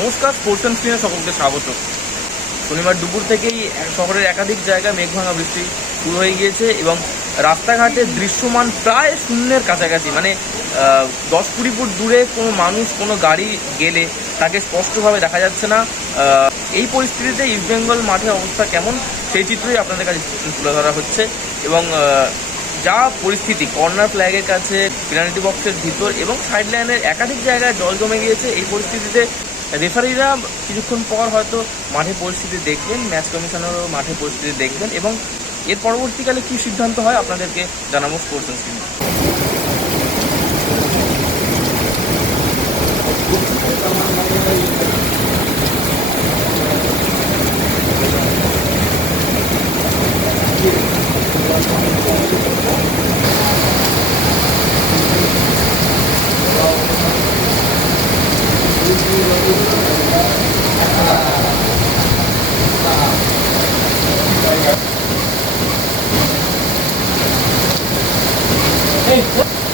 নমস্কার sports and স্ক্রিনে সকলকে স্বাগত। শনিবার দুপুর থেকেই শহরের একাধিক জায়গায় মেঘভাঙা বৃষ্টি শুরু হয়ে গিয়েছে এবং রাস্তাঘাটে দৃশ্যমান প্রায় শূন্যের কাছাকাছি মানে দশ কুড়ি ফুট দূরে কোনো মানুষ, কোনো গাড়ি গেলে তাকে স্পষ্টভাবে দেখা যাচ্ছে না। এই পরিস্থিতিতে ইস্টবেঙ্গল মাঠের অবস্থা কেমন সেই চিত্রই আপনাদের কাছে তুলে ধরা হচ্ছে এবং যা পরিস্থিতি কর্নার ফ্ল্যাগের কাছে পেনাল্টি বক্সের ভিতর এবং সাইড লাইনের একাধিক জায়গায় জল জমে গিয়েছে, এই পরিস্থিতিতে রেফারিরা কিছুক্ষণ পর হয়তো মাঠে পরিস্থিতি দেখবেন ম্যাচ কমিশনারও মাঠে পরিস্থিতি দেখবেন এবং এর পরবর্তীকালে কি সিদ্ধান্ত হয় আপনাদেরকে জানাব স্পোর্টস স্ক্রিনে Thank you. Hey,